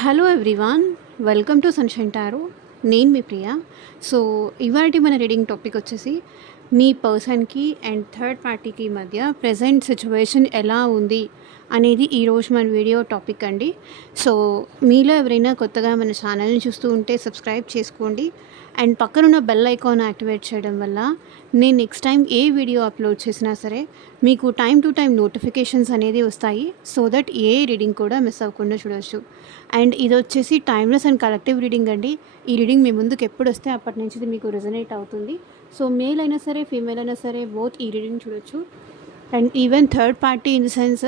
Hello everyone, welcome to sunshine tarot. నేను మీ ప్రియ. So ఇవాళ మన రీడింగ్ టాపిక్ వచ్చేసి మీ పర్సన్కి అండ్ థర్డ్ పార్టీకి మధ్య ప్రజెంట్ సిచ్యువేషన్ ఎలా ఉంది అనేది ఈరోజు మన వీడియో టాపిక్ అండి. సో మీలో ఎవరైనా కొత్తగా మన ఛానల్ని చూస్తూ ఉంటే సబ్స్క్రైబ్ చేసుకోండి అండ్ పక్కనున్న బెల్ ఐకాన్ యాక్టివేట్ చేయడం వల్ల నేను నెక్స్ట్ టైం ఏ వీడియో అప్లోడ్ చేసినా సరే మీకు టైం టు టైం నోటిఫికేషన్స్ అనేది వస్తాయి. సో దట్ ఏ రీడింగ్ కూడా మిస్ అవ్వకుండా చూడవచ్చు. అండ్ ఇది వచ్చేసి టైమ్లెస్ అండ్ కలెక్టివ్ రీడింగ్ అండి. ఈ రీడింగ్ మీ ముందుకు ఎప్పుడు వస్తే అప్పటి నుంచి ఇది మీకు రెజనేట్ అవుతుంది. సో మేల్ అయినా సరే ఫీమేల్ అయినా సరే బోత్ ఈ రీడింగ్ చూడొచ్చు. And even third party in the sense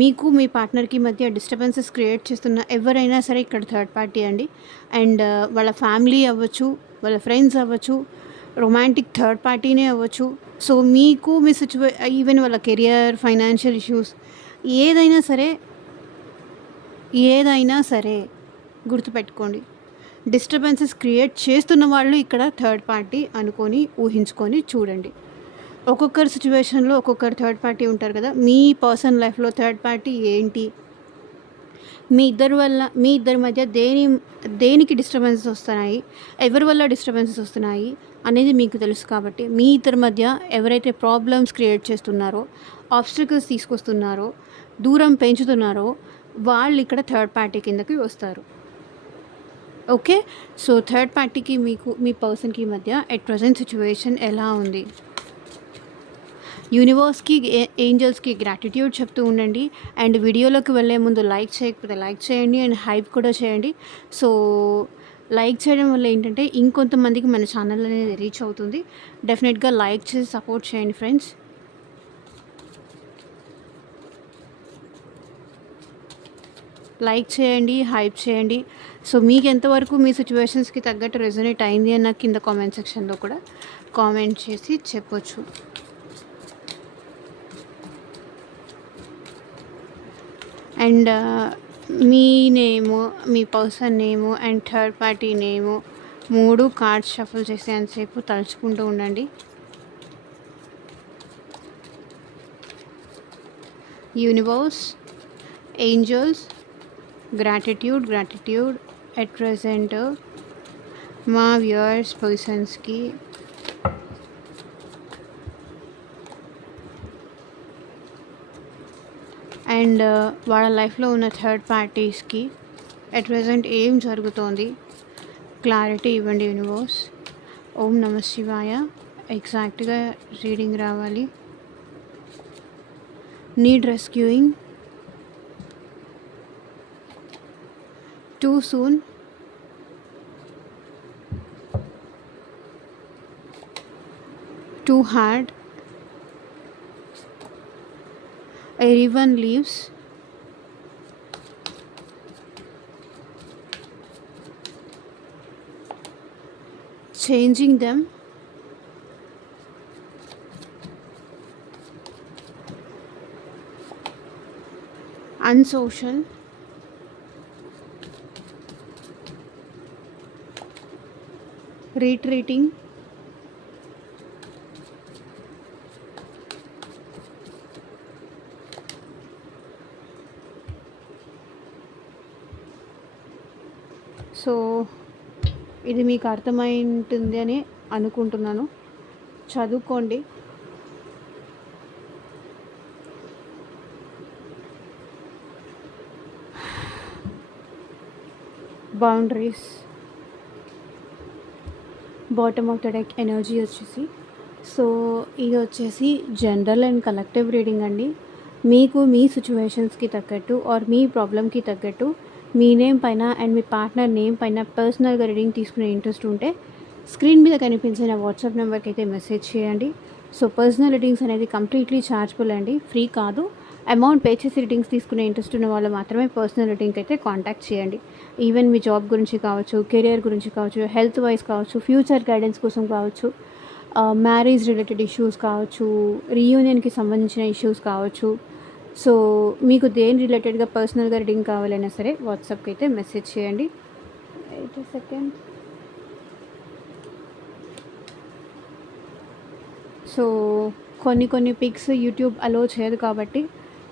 మీకు మీ పార్ట్నర్కి మధ్య డిస్టర్బెన్సెస్ క్రియేట్ చేస్తున్న ఎవరైనా సరే ఇక్కడ థర్డ్ పార్టీ అండి. అండ్ వాళ్ళ ఫ్యామిలీ అవ్వచ్చు, వాళ్ళ ఫ్రెండ్స్ అవ్వచ్చు, రొమాంటిక్ థర్డ్ పార్టీనే అవ్వచ్చు. సో మీకు మీ ఈవెన్ వాళ్ళ కెరియర్, ఫైనాన్షియల్ ఇష్యూస్ ఏదైనా సరే గుర్తుపెట్టుకోండి, డిస్టర్బెన్సెస్ క్రియేట్ చేస్తున్న వాళ్ళు ఇక్కడ థర్డ్ పార్టీ అనుకొని ఊహించుకొని చూడండి. ఒక్కొక్కరి సిచ్యువేషన్లో ఒక్కొక్కరు థర్డ్ పార్టీ ఉంటారు కదా. మీ పర్సనల్ లైఫ్లో థర్డ్ పార్టీ ఏంటి, మీ ఇద్దరి మధ్య దేనికి డిస్టర్బెన్సెస్ వస్తున్నాయి, ఎవరి వల్ల డిస్టర్బెన్సెస్ వస్తున్నాయి అనేది మీకు తెలుసు. కాబట్టి మీ ఇద్దరి మధ్య ఎవరైతే ప్రాబ్లమ్స్ క్రియేట్ చేస్తున్నారో, ఆబ్స్టికల్స్ తీసుకొస్తున్నారో, దూరం పెంచుతున్నారో వాళ్ళు ఇక్కడ థర్డ్ పార్టీ కిందకి వస్తారు. ఓకే, సో థర్డ్ పార్టీకి మీకు మీ పర్సన్కి మధ్య ఎట్ ప్రజెంట్ సిచ్యువేషన్ ఎలా ఉంది? యూనివర్స్కి, ఏంజల్స్కి గ్రాటిట్యూడ్ చెప్తూ ఉండండి. అండ్ వీడియోలోకి వెళ్ళే ముందు లైక్ చేయకపోతే లైక్ చేయండి అండ్ హైప్ కూడా చేయండి. సో లైక్ చేయడం వల్ల ఏంటంటే ఇంకొంతమందికి మన ఛానల్ అనేది రీచ్ అవుతుంది. డెఫినెట్గా లైక్ చేసి సపోర్ట్ చేయండి ఫ్రెండ్స్. లైక్ చేయండి, హైప్ చేయండి. సో మీకు ఎంతవరకు మీ సిచ్యువేషన్స్కి తగ్గట్టు రెజొనేట్ అయింది అన్న కింద కామెంట్ సెక్షన్లో కూడా కామెంట్ చేసి చెప్పొచ్చు. అండ్ మీ నేము, మీ person name and third party name 3 cards shuffle చేసేంతసేపు తలుచుకుంటూ ఉండండి. Universe, angels, gratitude at present మా వ్యూయర్స్ పర్సన్స్కి అండ్ వాళ్ళ లైఫ్లో ఉన్న థర్డ్ పార్టీస్కి ఎట్ ప్రెజెంట్ ఏం జరుగుతోంది క్లారిటీ ఇవ్వండి యూనివర్స్. ఓం నమ శివాయ. ఎగ్జాక్ట్గా రీడింగ్ రావాలి. Need rescuing, too soon, too hard, everyone leaves, changing them, unsocial, retreating, so ఇది మీకు అర్థమై ఉంటుంది అని అనుకుంటున్నాను. చదువుకోండి. Boundaries, bottom of the deck energy వచ్చేసి. సో ఇది వచ్చేసి జనరల్ అండ్ కలెక్టివ్ రీడింగ్ అండి. మీకు మీ సిచ్యువేషన్స్కి తగ్గట్టు ఆర్ మీ ప్రాబ్లమ్కి తగ్గట్టు మీ నేమ్ పైన అండ్ మీ పార్ట్నర్ నేమ్ పైన పర్సనల్గా రీడింగ్ తీసుకునే ఇంట్రెస్ట్ ఉంటే స్క్రీన్ మీద కనిపించిన వాట్సాప్ నెంబర్కి అయితే మెసేజ్ చేయండి. సో పర్సనల్ రీడింగ్స్ అనేది కంప్లీట్లీ ఛార్జబుల్ అండి, ఫ్రీ కాదు. అమౌంట్ పే చేసి రీడింగ్స్ తీసుకునే ఇంట్రెస్ట్ ఉన్న వాళ్ళు మాత్రమే పర్సనల్ రీడింగ్కి అయితే కాంటాక్ట్ చేయండి. ఈవెన్ మీ జాబ్ గురించి కావచ్చు, కెరియర్ గురించి కావచ్చు, హెల్త్ వైజ్ కావచ్చు, ఫ్యూచర్ గైడెన్స్ కోసం కావచ్చు, మ్యారేజ్ రిలేటెడ్ ఇష్యూస్ కావచ్చు, రీయూనియన్కి సంబంధించిన ఇష్యూస్ కావచ్చు. సో మీకు దేని రిలేటెడ్గా పర్సనల్గా రీడింగ్ కావాలైనా సరే వాట్సాప్కి అయితే మెసేజ్ చేయండి. 8 సెకండ్. సో కొన్ని పిక్స్ యూట్యూబ్ అలో చేయదు కాబట్టి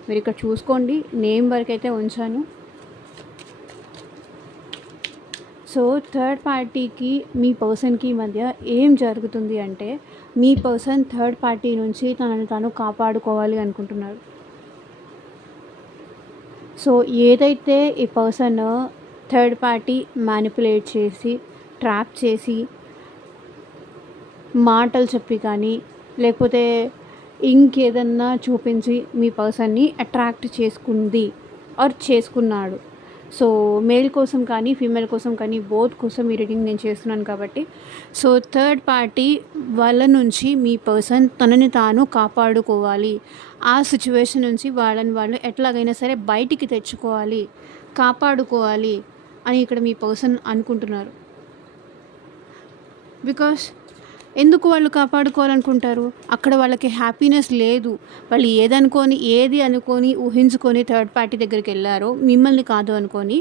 మీరు ఇక్కడ చూసుకోండి. నేమ్ వరకు అయితే ఉంచాను. సో థర్డ్ పార్టీకి మీ పర్సన్కి మధ్య ఏం జరుగుతుంది అంటే మీ పర్సన్ థర్డ్ పార్టీ నుంచి తనని తాను కాపాడుకోవాలి అనుకుంటున్నారు. సో ఏదైతే ఈ పర్సన్ థర్డ్ పార్టీ మ్యానిపులేట్ చేసి ట్రాప్ చేసి మాటలు చెప్పి కానీ లేకపోతే ఇంకేదన్నా చూపించి మీ పర్సన్ని అట్రాక్ట్ చేసుకుంది ఆర్ చేసుకున్నాడు. సో మేల్ కోసం కానీ ఫీమేల్ కోసం కానీ బోత్ కోసం ఈ రీడింగ్ నేను చేస్తున్నాను కాబట్టి సో థర్డ్ పార్టీ వాళ్ళ నుంచి మీ పర్సన్ తనని తాను కాపాడుకోవాలి, ఆ సిచ్యువేషన్ నుంచి వాళ్ళని వాళ్ళు ఎట్లాగైనా సరే బయటికి తెచ్చుకోవాలి, కాపాడుకోవాలి అని ఇక్కడ మీ పర్సన్ అనుకుంటున్నారు. బికాస్ ఎందుకు వాళ్ళు కాపాడుకోవాలనుకుంటారు? అక్కడ వాళ్ళకి హ్యాపీనెస్ లేదు. వాళ్ళు ఏది అనుకొని ఊహించుకొని థర్డ్ పార్టీ దగ్గరికి వెళ్ళారో మిమ్మల్ని కాదు అనుకొని,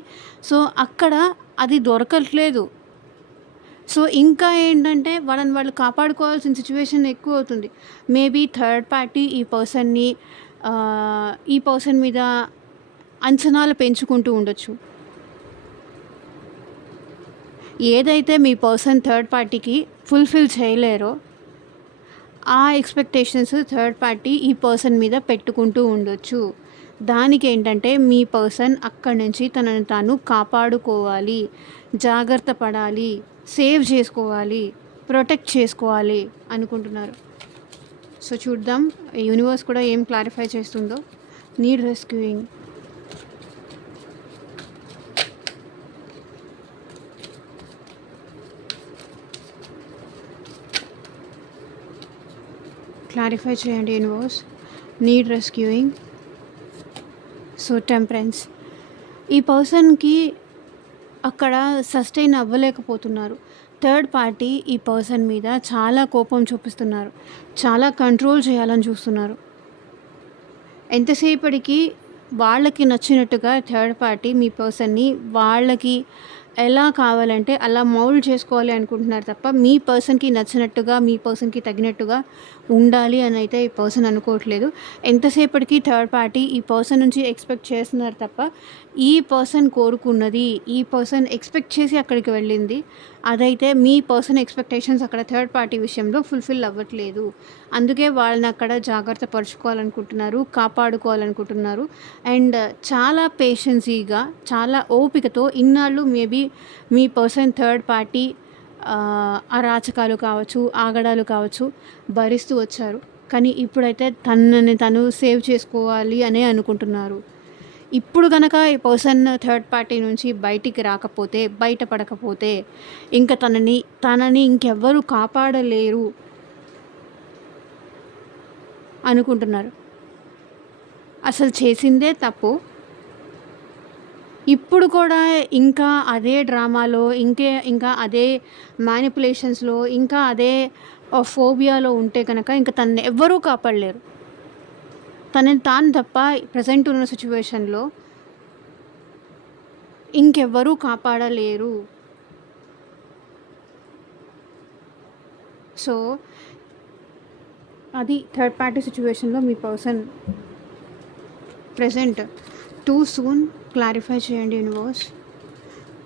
సో అక్కడ అది దొరకట్లేదు. సో ఇంకా ఏంటంటే వాళ్ళని వాళ్ళు కాపాడుకోవాల్సిన సిచ్యువేషన్ ఎక్కువ అవుతుంది. మేబీ థర్డ్ పార్టీ ఈ పర్సన్ మీద అంచనాలు పెంచుకుంటూ ఉండొచ్చు. ఏదైతే మీ పర్సన్ థర్డ్ పార్టీకి ఫుల్ఫిల్ చేయలేరో ఆ ఎక్స్పెక్టేషన్స్ థర్డ్ పార్టీ ఈ పర్సన్ మీద పెట్టుకుంటూ ఉండొచ్చు. దానికి ఏంటంటే మీ పర్సన్ అక్కడి నుంచి తనను తాను కాపాడుకోవాలి, జాగ్రత్త పడాలి, సేవ్ చేసుకోవాలి, ప్రొటెక్ట్ చేసుకోవాలి అనుకుంటున్నారు. సో చూద్దాం యూనివర్స్ కూడా ఏం క్లారిఫై చేస్తుందో. Need rescuing. క్లారిఫై చేయండి universe. Need rescuing. So temperance. ఈ పర్సన్కి అక్కడ సస్టైన్ అవ్వలేకపోతున్నారు. థర్డ్ పార్టీ ఈ పర్సన్ మీద చాలా కోపం చూపిస్తున్నారు, చాలా కంట్రోల్ చేయాలని చూస్తున్నారు. ఎంతసేపటికి వాళ్ళకి నచ్చినట్టుగా థర్డ్ పార్టీ మీ పర్సన్ని వాళ్ళకి ఎలా కావాలంటే అలా మౌల్డ్ చేసుకోవాలి అనుకుంటున్నారు తప్ప మీ పర్సన్కి నచ్చినట్టుగా మీ పర్సన్కి తగినట్టుగా ఉండాలి అని అయితే ఈ పర్సన్ అనుకోవట్లేదు. ఎంతసేపటికి థర్డ్ పార్టీ ఈ పర్సన్ నుంచి ఎక్స్పెక్ట్ చేస్తున్నారు తప్ప ఈ పర్సన్ కోరుకున్నది, ఈ పర్సన్ ఎక్స్పెక్ట్ చేసి అక్కడికి వెళ్ళింది అదైతే మీ పర్సన్ ఎక్స్పెక్టేషన్స్ అక్కడ థర్డ్ పార్టీ విషయంలో ఫుల్ఫిల్ అవ్వట్లేదు. అందుకే వాళ్ళని అక్కడ జాగ్రత్త పరుచుకోవాలనుకుంటున్నారు, కాపాడుకోవాలనుకుంటున్నారు. అండ్ చాలా పేషెన్సీగా చాలా ఓపికతో ఇన్నాళ్ళు మేబీ మీ పర్సన్ థర్డ్ పార్టీ అరాచకాలు కావచ్చు, ఆగడాలు కావచ్చు భరిస్తూ వచ్చారు. కానీ ఇప్పుడైతే తనని తను సేవ్ చేసుకోవాలి అనే అనుకుంటున్నారు. ఇప్పుడు కనుక ఈ పర్సన్ థర్డ్ పార్టీ నుంచి బయటికి రాకపోతే, బయటపడకపోతే ఇంకా తనని ఇంకెవ్వరూ కాపాడలేరు అనుకుంటున్నారు. అసలు చేసిందే తప్పు. ఇప్పుడు కూడా ఇంకా అదే డ్రామాలో, ఇంకా అదే మ్యానిపులేషన్స్లో, ఇంకా అదే ఫోబియాలో ఉంటే కనుక ఇంకా తనని ఎవ్వరూ కాపాడలేరు. తనని తాను తప్ప ప్రజెంట్ ఉన్న సిచ్యువేషన్లో ఇంకెవ్వరూ కాపాడలేరు. సో అది థర్డ్ పార్టీ సిచ్యువేషన్లో మీ person present. Too soon clarify చేయండి యూనివర్స్.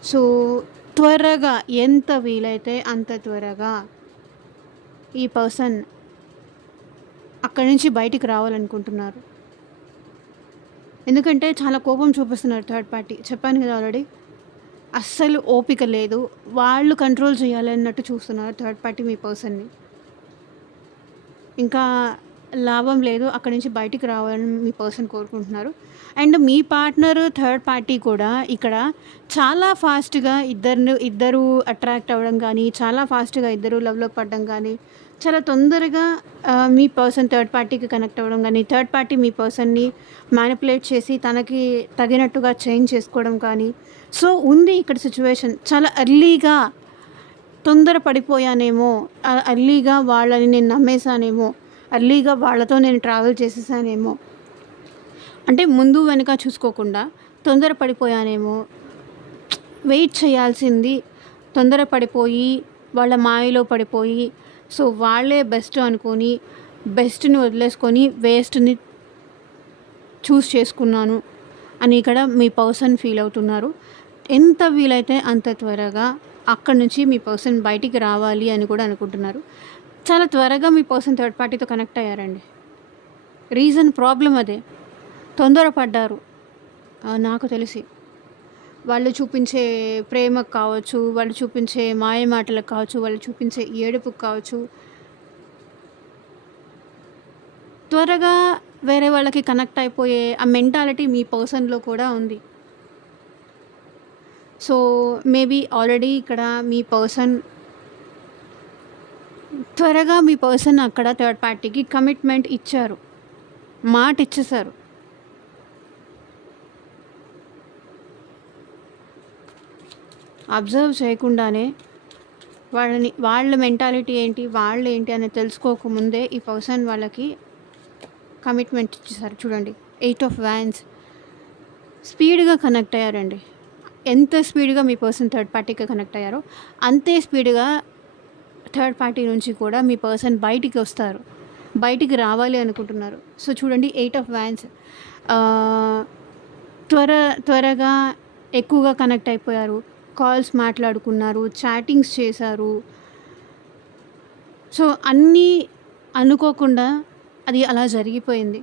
సో త్వరగా, ఎంత వీలైతే అంత త్వరగా ఈ పర్సన్ అక్కడి నుంచి బయటికి రావాలనుకుంటున్నారు. ఎందుకంటే చాలా కోపం చూపిస్తున్నారు థర్డ్ పార్టీ. చెప్పాను కదా ఆల్రెడీ, అస్సలు ఓపిక లేదు. వాళ్ళు కంట్రోల్ చేయాలన్నట్టు చూస్తున్నారు థర్డ్ పార్టీ మీ పర్సన్ని. ఇంకా లాభం లేదు, అక్కడి నుంచి బయటికి రావాలని మీ పర్సన్ కోరుకుంటున్నారు. And me partner third party కూడా ఇక్కడ చాలా ఫాస్ట్గా ఇద్దరు అట్రాక్ట్ అవ్వడం కానీ, చాలా ఫాస్ట్గా ఇద్దరు లవ్లో పడడం కానీ, చాలా తొందరగా మీ పర్సన్ థర్డ్ పార్టీకి కనెక్ట్ అవ్వడం కానీ, థర్డ్ పార్టీ మీ పర్సన్ని మ్యానిపులేట్ చేసి తనకి తగినట్టుగా చేంజ్ చేసుకోవడం కానీ సో ఉంది ఇక్కడ సిచ్యువేషన్. చాలా ఎర్లీగా తొందర పడిపోయానేమో, ఎర్లీగా వాళ్ళని నేను నమ్మేశానేమో, ఎర్లీగా వాళ్ళతో నేను ట్రావెల్ చేసేసానేమో, అంటే ముందు వెనుక చూసుకోకుండా తొందర పడిపోయానేమో, వెయిట్ చేయాల్సింది తొందర పడిపోయి వాళ్ళ మాయలో పడిపోయి సో వాళ్ళే బెస్ట్ అనుకొని బెస్ట్ని వదిలేసుకొని వేస్ట్ని చూస్ చేసుకున్నాను అని ఇక్కడ మీ పర్సన్ ఫీల్ అవుతున్నారు. ఎంత వీలైతే అంత త్వరగా అక్కడి నుంచి మీ పర్సన్ బయటికి రావాలి అని కూడా అనుకుంటున్నారు. చాలా త్వరగా మీ పర్సన్ థర్డ్ పార్టీతో కనెక్ట్ అయ్యారండి. ప్రాబ్లం అదే. తొందరపడ్డారు. నాకు తెలిసి. వాళ్ళు చూపించే ప్రేమకు కావచ్చు, వాళ్ళు చూపించే మాయ మాటలకు కావచ్చు, వాళ్ళు చూపించే ఏడుపుకి కావచ్చు, త్వరగా వేరే వాళ్ళకి కనెక్ట్ అయిపోయే ఆ మెంటాలిటీ మీ పర్సన్‌లో కూడా ఉంది. సో, మేబీ ఆల్రెడీ ఇక్కడ మీ పర్సన్ త్వరగా మీ పర్సన్ అక్కడ థర్డ్ పార్టీకి కమిట్మెంట్ ఇచ్చారు. మాట ఇచ్చేశారు. అబ్జర్వ్ చేయకుండానే వాళ్ళ మెంటాలిటీ ఏంటి, వాళ్ళేంటి అనేది తెలుసుకోకముందే ఈ పర్సన్ వాళ్ళకి కమిట్మెంట్ ఇచ్చేసారు. చూడండి, 8 ఆఫ్ వ్యాండ్స్. స్పీడ్‌గా కనెక్ట్ అయ్యారండి. ఎంత స్పీడ్‌గా మీ పర్సన్ థర్డ్ పార్టీకి కనెక్ట్ అయ్యారో అంతే స్పీడ్‌గా థర్డ్ పార్టీ నుంచి కూడా మీ పర్సన్ బయటికి వస్తారు. బయటికి రావాలి అనుకుంటున్నారు. సో చూడండి, 8 ఆఫ్ వ్యాండ్స్. త్వరగా ఎక్కువగా కనెక్ట్ అయిపోయారు. కాల్స్ మాట్లాడుకున్నారు, చాటింగ్స్ చేశారు. సో అన్నీ అనుకోకుండా అది అలా జరిగిపోయింది.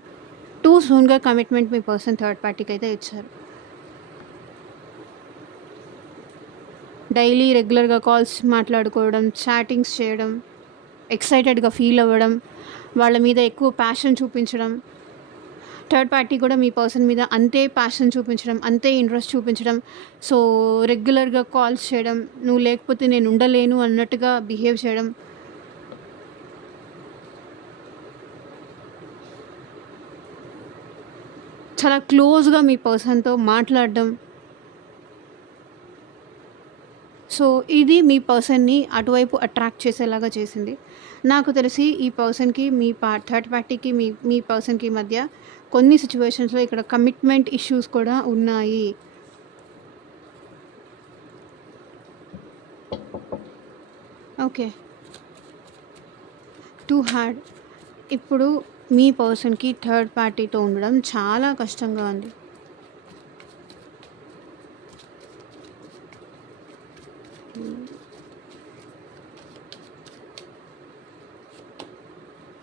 టూ సూన్‌గా కమిట్మెంట్ మీ పర్సన్ థర్డ్ పార్టీకి అయితే ఇచ్చారు. డైలీ రెగ్యులర్గా కాల్స్ మాట్లాడుకోవడం, చాటింగ్స్ చేయడం, ఎక్సైటెడ్గా ఫీల్ అవ్వడం, వాళ్ళ మీద ఎక్కువ ప్యాషన్ చూపించడం. థర్డ్ పార్టీ కూడా మీ పర్సన్ మీద అంతే ప్యాషన్ చూపించడం, అంతే ఇంట్రెస్ట్ చూపించడం. సో రెగ్యులర్గా కాల్స్ చేయడం, నువ్వు లేకపోతే నేను ఉండలేను అన్నట్టుగా బిహేవ్ చేయడం. చాలా క్లోజ్గా మీ పర్సన్తో మాట్లాడడం. సో ఇది మీ పర్సన్ని అటువైపు అట్రాక్ట్ చేసేలాగా చేసింది. నాకు తెలిసి ఈ పర్సన్కి థర్డ్ పార్టీకి మీ పర్సన్కి మధ్య కొన్ని సిచ్యువేషన్స్లో ఇక్కడ కమిట్మెంట్ ఇష్యూస్ కూడా ఉన్నాయి. Okay, too hard. ఇప్పుడు మీ పర్సన్కి థర్డ్ పార్టీతో ఉండడం చాలా కష్టంగా ఉంది.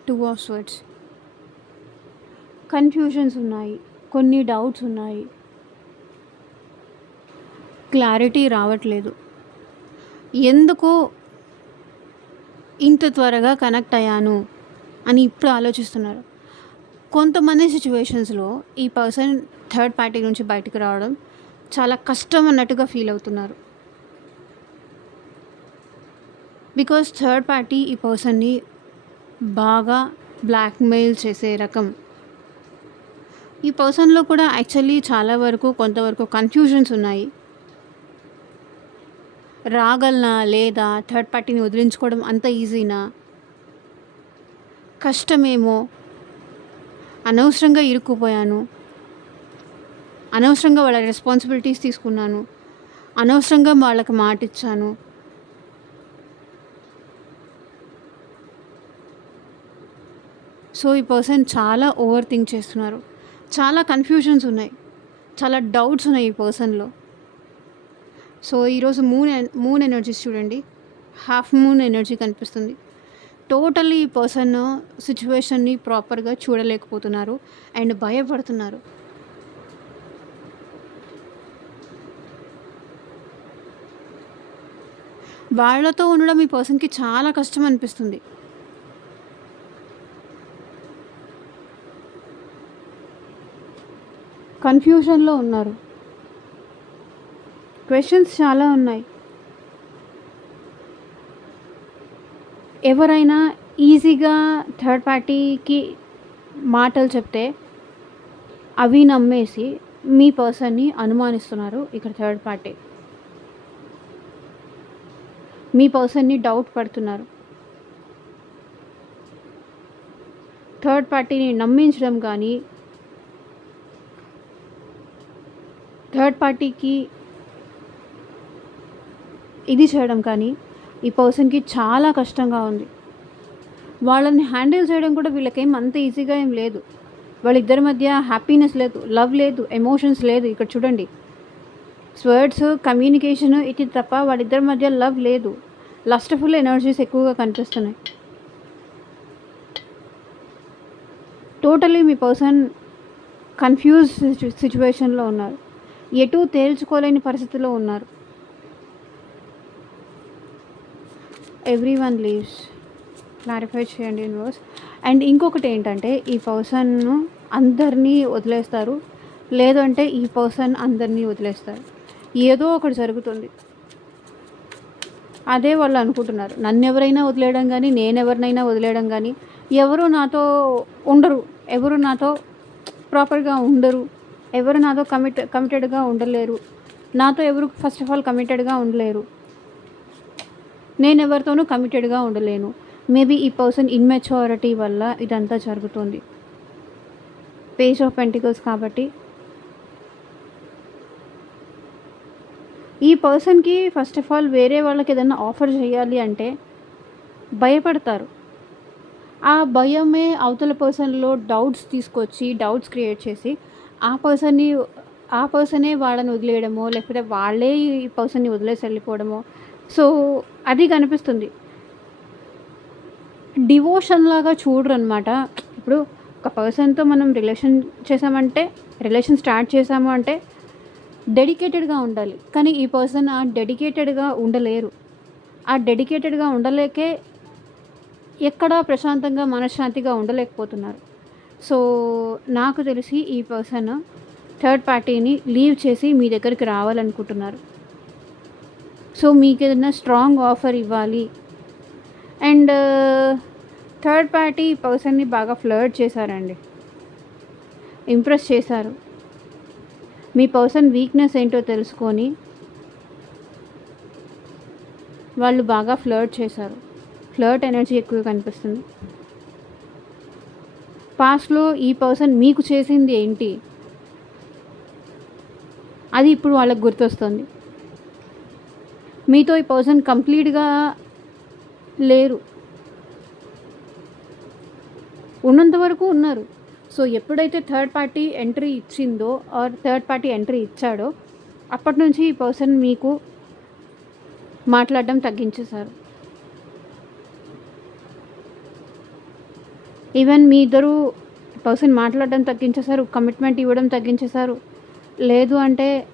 Two of swords. కన్ఫ్యూజన్స్ ఉన్నాయి, కొన్ని డౌట్స్ ఉన్నాయి, క్లారిటీ రావట్లేదు. ఎందుకు ఇంత త్వరగా కనెక్ట్ అయ్యాను అని ఇప్పుడు ఆలోచిస్తున్నారు. కొంతమంది సిచ్యువేషన్స్లో ఈ పర్సన్ థర్డ్ పార్టీ నుంచి బయటకు రావడం చాలా కష్టం అన్నట్టుగా ఫీల్ అవుతున్నారు. బికాస్ థర్డ్ పార్టీ ఈ పర్సన్ని బాగా బ్లాక్మెయిల్ చేసే రకం. ఈ పర్సన్లో కూడా యాక్చువల్లీ చాలా వరకు కొంతవరకు కన్ఫ్యూజన్స్ ఉన్నాయి. రాగలనా లేదా, థర్డ్ పార్టీని వదిలించుకోవడం అంత ఈజీనా, కష్టమేమో, అనవసరంగా ఇరుక్కుపోయాను, అనవసరంగా వాళ్ళ రెస్పాన్సిబిలిటీస్ తీసుకున్నాను, అనవసరంగా వాళ్ళకి మాట ఇచ్చాను. సో ఈ పర్సన్ చాలా ఓవర్ థింక్ చేస్తున్నారు. చాలా కన్ఫ్యూజన్స్ ఉన్నాయి, చాలా డౌట్స్ ఉన్నాయి ఈ పర్సన్లో. సో ఈరోజు మూన్ ఎనర్జీస్ చూడండి, హాఫ్ మూన్ ఎనర్జీ కనిపిస్తుంది. టోటల్లీ ఈ పర్సన్ సిచ్యువేషన్ని ప్రాపర్గా చూడలేకపోతున్నారు అండ్ భయపడుతున్నారు. వాళ్ళతో ఉండడం ఈ పర్సన్కి చాలా కష్టం అనిపిస్తుంది. కన్ఫ్యూషన్లో ఉన్నారు, క్వశ్చన్స్ చాలా ఉన్నాయి. ఎవరైనా ఈజీగా థర్డ్ పార్టీకి మాటలు చెప్తే అవి నమ్మేసి మీ పర్సన్ని అనుమానిస్తున్నారు. ఇక్కడ థర్డ్ పార్టీ మీ పర్సన్ని డౌట్ పడుతున్నారు. థర్డ్ పార్టీని నమ్మించడం కానీ, థర్డ్ పార్టీకి ఇది చేయడం కానీ ఈ పర్సన్కి చాలా కష్టంగా ఉంది. వాళ్ళని హ్యాండిల్ చేయడం కూడా వీళ్ళకేం అంత ఈజీగా ఏం లేదు. వాళ్ళిద్దరి మధ్య హ్యాపీనెస్ లేదు, లవ్ లేదు, ఎమోషన్స్ లేదు. ఇక్కడ చూడండి, స్వర్డ్స్ కమ్యూనికేషన్ ఇది తప్ప వాళ్ళిద్దరి మధ్య లవ్ లేదు. లస్ట్‌ఫుల్ ఎనర్జీస్ ఎక్కువగా కనిపిస్తున్నాయి. టోటలీ మీ పర్సన్ కన్‌ఫ్యూజ్ సిట్యుయేషన్‌లో ఉన్నారు. ఎటూ తేల్చుకోలేని పరిస్థితిలో ఉన్నారు. Everyone leaves. క్లారిఫై చేయండి యూనివర్స్. అండ్ ఇంకొకటి ఏంటంటే ఈ పర్సన్ అందరినీ వదిలేస్తారు. లేదు అంటే ఈ పర్సన్ అందరినీ వదిలేస్తారు. ఏదో ఒకటి జరుగుతుంది. అదే వాళ్ళు అనుకుంటున్నారు. నన్నెవరైనా వదిలేయడం గానీ, నేనెవరినైనా వదిలేయడం గానీ, ఎవరు నాతో ఉండరు. ఎవరు నాతో ప్రాపర్‌గా ఉండరు. ఎవరు నాతో కమిటెడ్‌గా ఉండలేరు. నాతో ఎవరు ఫస్ట్ ఆఫ్ ఆల్ కమిటెడ్‌గా ఉండలేరు. నేనెవరితోనూ కమిటెడ్‌గా ఉండలేను. మేబీ ఈ పర్సన్ ఇమ్మెచ్యూరిటీ వల్ల ఇదంతా జరుగుతుంది. పేజ్ ఆఫ్ పెంటికల్స్ కాబట్టి ఈ పర్సన్‌కి ఫస్ట్ ఆఫ్ ఆల్ వేరే వాళ్ళకి ఏదైనా ఆఫర్ చేయాలి అంటే భయపడతారు. ఆ భయమే అవతల పర్సన్‌లో డౌట్స్ క్రియేట్ చేసి ఆ పర్సనే వాళ్ళని వదిలేయడమో, లేకపోతే వాళ్ళే ఈ పర్సన్‌ని వదిలేసి వెళ్ళిపోవడమో. సో, అది కనిపిస్తుంది. డివోషన్ లాగా చూడరనమాట. ఇప్పుడు ఒక పర్సన్‌తో మనం రిలేషన్ స్టార్ట్ చేసాము అంటే డెడికేటెడ్‌గా ఉండాలి. కానీ ఈ పర్సన్ ఆ డెడికేటెడ్‌గా ఉండలేరు. ఆ డెడికేటెడ్‌గా ఉండలేకే ఎక్కడా ప్రశాంతంగా, మనశ్శాంతిగా ఉండలేకపోతున్నారు. సో, నాకు తెలిసి ఈ పర్సన్ థర్డ్ పార్టీని లీవ్ చేసి మీ దగ్గరికి రావాలనుకుంటున్నారు. సో, మీకేదైనా స్ట్రాంగ్ ఆఫర్ ఇవ్వాలి. అండ్ థర్డ్ పార్టీ పర్సన్‌ని బాగా ఫ్లర్ట్ చేశారండి. ఇంప్రెస్ చేశారు. మీ పర్సన్ వీక్‌నెస్ ఏంటో తెలుసుకొని వాళ్ళు బాగా ఫ్లర్ట్ చేశారు. ఫ్లర్ట్ ఎనర్జీ ఎక్కువగా కనిపిస్తుంది. పాస్ట్‌లో ఈ పర్సన్ మీకు చేసింది ఏంటి? అది ఇప్పుడు వాళ్ళకి గుర్తొస్తుంది. మీతో ఈ పర్సన్ కంప్లీట్‌గా లేరు. ఉన్నంత వరకు ఉన్నారు. సో, ఎప్పుడైతే థర్డ్ పార్టీ ఎంట్రీ ఇచ్చిందో ఆర్ థర్డ్ పార్టీ ఎంట్రీ ఇచ్చాడో అప్పటి నుంచి ఈ పర్సన్ మీకు మాట్లాడడం తగ్గించేశారు. ఈవెన్ మీ ఇద్దరు పర్సన్ మాట్లాడడం తగ్గించేశారు. కమిట్మెంట్ ఇవ్వడం తగ్గించేశారు. లేదు అంటే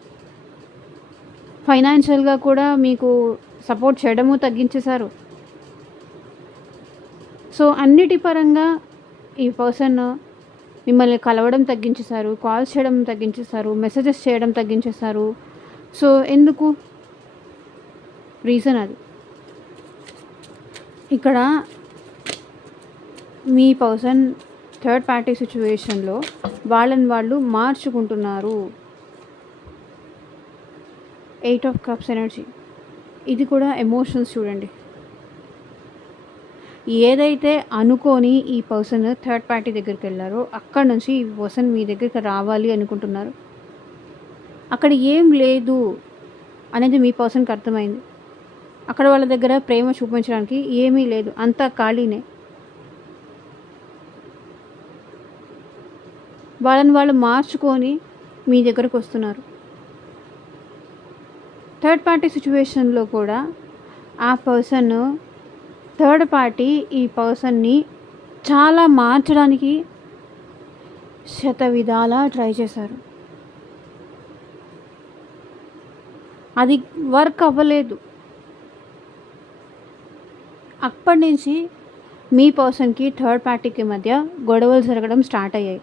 ఫైనాన్షియల్‌గా కూడా మీకు సపోర్ట్ చేయడము తగ్గించేశారు. సో, అన్నిటి పరంగా ఈ పర్సన్ మిమ్మల్ని కలవడం తగ్గించేశారు. కాల్స్ చేయడం తగ్గించేశారు. మెసేజెస్ చేయడం తగ్గించేశారు. సో, ఎందుకు? రీజన్ అది. ఇక్కడ మీ పర్సన్ థర్డ్ పార్టీ సిట్యుయేషన్‌లో వాళ్ళని వాళ్ళు మార్చుకుంటున్నారు. 8 ఆఫ్ కప్స్ ఎనర్జీ. ఇది కూడా ఎమోషన్స్ చూడండి. ఏదైతే అనుకోని ఈ పర్సన్ థర్డ్ పార్టీ దగ్గరికి వెళ్ళారో అక్కడి నుంచి ఈ పర్సన్ మీ దగ్గరికి రావాలి అనుకుంటున్నారు. అక్కడ ఏం లేదు అనేది మీ పర్సన్‌కి అర్థమైంది. అక్కడ వాళ్ళ దగ్గర ప్రేమ చూపించడానికి ఏమీ లేదు. అంతా ఖాళీనే. వాళ్ళని వాళ్ళు మార్చుకొని మీ దగ్గరకు వస్తున్నారు. థర్డ్ పార్టీ సిట్యుయేషన్‌లో కూడా ఆ పర్సన్ థర్డ్ పార్టీ ఈ పర్సన్‌ని చాలా మార్చడానికి శతవిధాలా ట్రై చేశారు. అది వర్క్ అవ్వలేదు. అప్పటి నుంచి మీ పర్సన్‌కి థర్డ్ పార్టీకి మధ్య గొడవలు జరగడం స్టార్ట్ అయ్యాయి.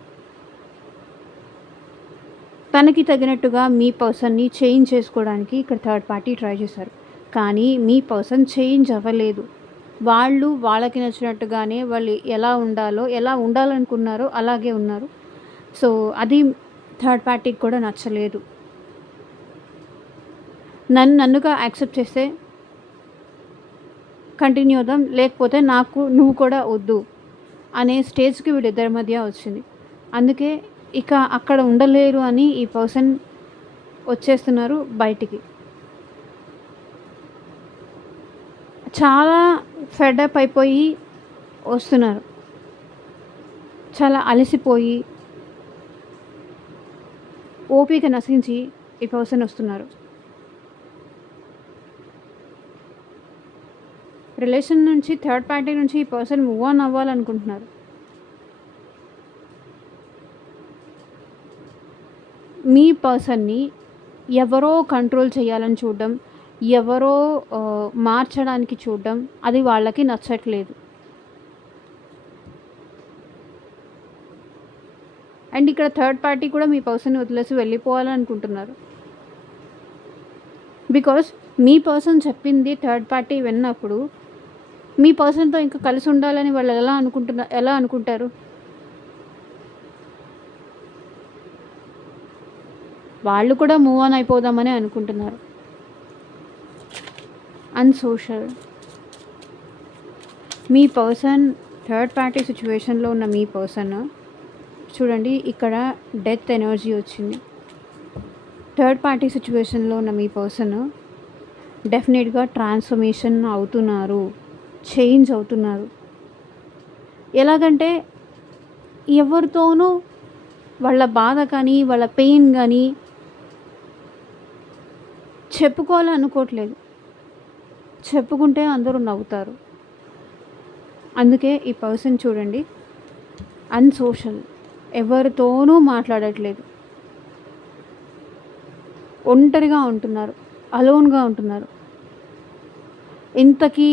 తనకి తగినట్టుగా మీ పర్సన్‌ని చేంజ్ చేసుకోవడానికి ఇక్కడ థర్డ్ పార్టీ ట్రై చేశారు. కానీ మీ పర్సన్ చేంజ్ అవ్వలేదు. వాళ్ళకి నచ్చినట్టుగానే వాళ్ళు ఎలా ఉండాలనుకున్నారో అలాగే ఉన్నారు. సో, అది థర్డ్ పార్టీకి కూడా నచ్చలేదు. నన్నుగా యాక్సెప్ట్ చేస్తే కంటిన్యూ అవుదాం, లేకపోతే నువ్వు కూడా వద్దు అనే స్టేజ్‌కి వీళ్ళిద్దరి మధ్య వచ్చింది. అందుకే ఇక అక్కడ ఉండలేరు అని ఈ పర్సన్ వచ్చేస్తున్నారు బయటికి. చాలా ఫెడప్ అయిపోయి వస్తున్నారు. చాలా అలసిపోయి ఓపిక నశించి ఈ పర్సన్ వస్తున్నారు. రిలేషన్ నుంచి, థర్డ్ పార్టీ నుంచి ఈ పర్సన్ మూవ్ ఆన్ అవ్వాలనుకుంటున్నారు. మీ పర్సన్‌ని ఎవరో కంట్రోల్ చేయాలని చూడడం, ఎవరో మార్చడానికి చూడడం, అది వాళ్ళకి నచ్చట్లేదు. అండ్ ఇక్కడ థర్డ్ పార్టీ కూడా మీ పర్సన్‌ని వదిలేసి వెళ్ళిపోవాలనుకుంటున్నారు. బికాస్ మీ పర్సన్ చెప్పింది థర్డ్ పార్టీ విన్నప్పుడు, మీ పర్సన్‌తో ఇంకా కలిసి ఉండాలని వాళ్ళు ఎలా అనుకుంటారు? వాళ్ళు కూడా మూవ్ ఆన్ అయిపోదామని అనుకుంటున్నారు. అన్‌సోషల్. మీ పర్సన్ థర్డ్ పార్టీ సిట్యుయేషన్‌లో ఉన్న మీ పర్సన్ చూడండి, ఇక్కడ డెత్ ఎనర్జీ వచ్చింది. థర్డ్ పార్టీ సిట్యుయేషన్‌లో ఉన్న మీ పర్సన్ డెఫినెట్‌గా ట్రాన్స్ఫర్మేషన్ అవుతున్నారు, చేంజ్ అవుతున్నారు. ఎలాగంటే ఎవరితోనూ వాళ్ళ బాధ కానీ, వాళ్ళ పెయిన్ కానీ చెప్పుకోవాలనుకోవట్లేదు. చెప్పుకుంటే అందరూ నవ్వుతారు. అందుకే ఈ పర్సన్ చూడండి, అన్‌సోషల్. ఎవరితోనూ మాట్లాడట్లేదు. ఒంటరిగా ఉంటున్నారు, అలోన్‌గా ఉంటున్నారు. ఇంతకీ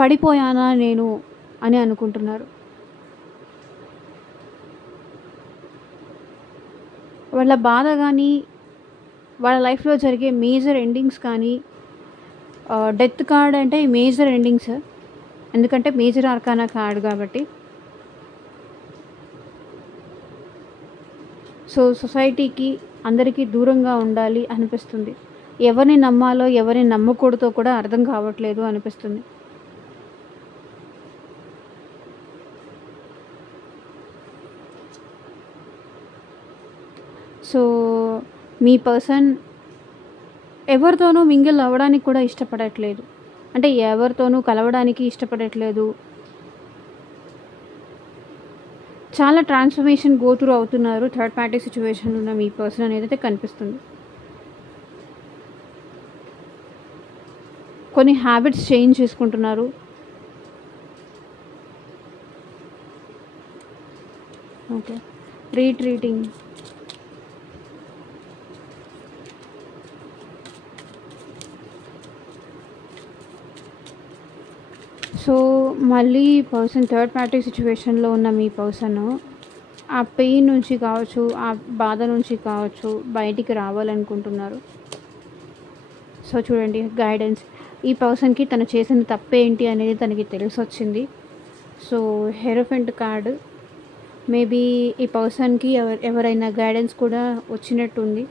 పడిపోయానా నేను అని అనుకుంటున్నారు. వాళ్ళ బాధ కానీ, వాళ్ళ లైఫ్‌లో జరిగే మేజర్ ఎండింగ్స్ కానీ, డెత్ కార్డ్ అంటే మేజర్ ఎండింగ్స్. ఎందుకంటే మేజర్ ఆర్కానా కార్డ్ కాబట్టి. సో సొసైటీకి, అందరికీ దూరంగా ఉండాలి అనిపిస్తుంది. ఎవరిని నమ్మాలో, ఎవరిని నమ్మకూడదో కూడా అర్థం కావట్లేదు అనిపిస్తుంది. సో మీ పర్సన్ ఎవరితోనూ మింగిల్ అవ్వడానికి కూడా ఇష్టపడట్లేదు. అంటే ఎవరితోనూ కలవడానికి ఇష్టపడట్లేదు. చాలా ట్రాన్స్ఫర్మేషన్ గో త్రూ అవుతున్నారు థర్డ్ పార్టీ సిట్యుయేషన్ ఉన్న మీ పర్సన్ అనేది కనిపిస్తుంది. కొన్ని హ్యాబిట్స్ చేంజ్ చేసుకుంటున్నారు. Okay, retreating. సో మళ్ళీ పర్సన్ థర్డ్ పార్టీ సిట్యుయేషన్లో ఉన్న మీ పర్సన్ ఆ పెయిన్ నుంచి కావచ్చు, ఆ బాధ నుంచి కావచ్చు బయటికి రావాలనుకుంటున్నారు. సో చూడండి, గైడెన్స్. ఈ పర్సన్కి తను చేసిన తప్పేంటి అనేది తనకి తెలిసి వచ్చింది. సో హెరోఫెంట్ కార్డు, మేబీ ఈ పర్సన్కి ఎవరైనా గైడెన్స్ కూడా వచ్చినట్టుంది.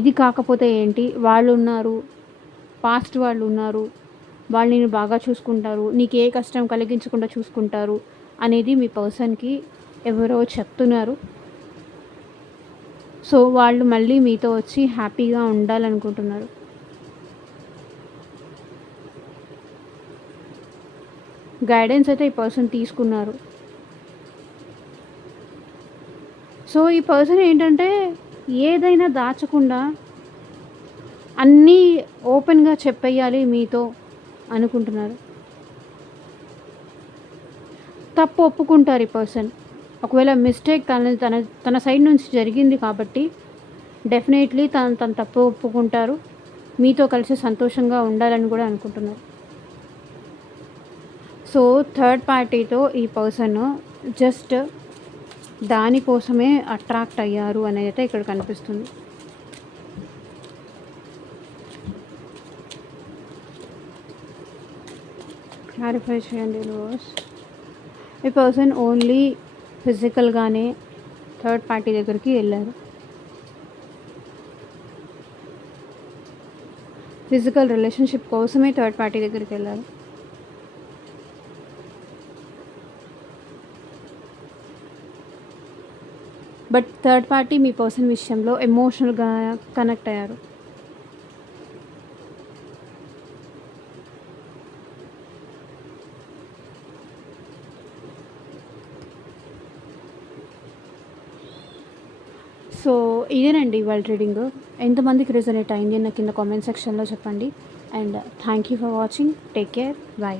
ఇది కాకపోతే ఏంటి, వాళ్ళు ఉన్నారు, పాస్ట్ వాళ్ళు ఉన్నారు, వాళ్ళు నేను బాగా చూసుకుంటారు, నీకు ఏ కష్టం కలిగించకుండా చూసుకుంటారు అనేది మీ పర్సన్కి ఎవరో చెప్తున్నారు. సో వాళ్ళు మళ్ళీ మీతో వచ్చి హ్యాపీగా ఉండాలనుకుంటున్నారు. గైడెన్స్ అయితే ఈ పర్సన్ తీసుకున్నారు. సో ఈ పర్సన్ ఏంటంటే ఏదైనా దాచకుండా అన్నీ ఓపెన్గా చెప్పేయాలి మీతో అనుకుంటున్నారు. తప్పు ఒప్పుకుంటారు ఈ పర్సన్. ఒకవేళ మిస్టేక్ తన సైడ్ నుంచి జరిగింది కాబట్టి డెఫినెట్లీ తన తప్పు ఒప్పుకుంటారు. మీతో కలిసి సంతోషంగా ఉండాలని కూడా అనుకుంటున్నారు. సో థర్డ్ పార్టీతో ఈ పర్సన్ జస్ట్ దానికోసమే అట్రాక్ట్ అయ్యారు అనేది అయితే ఇక్కడ కనిపిస్తుంది. క్లారిఫై చేయండి యూనివర్స్. ఈ పర్సన్ ఓన్లీ ఫిజికల్గానే థర్డ్ పార్టీ దగ్గరికి వెళ్ళారు. ఫిజికల్ రిలేషన్షిప్ కోసమే థర్డ్ పార్టీ దగ్గరికి వెళ్ళారు. But third party me person విషయంలో ఎమోషనల్గా కనెక్ట్ అయ్యారు. సో సో ఇదేనండి ఇవాళ రీడింగ్. ఎంతమందికి రిజనేట్ అయింది నా కింద కామెంట్ సెక్షన్లో చెప్పండి. And thank you for watching. Take care. Bye.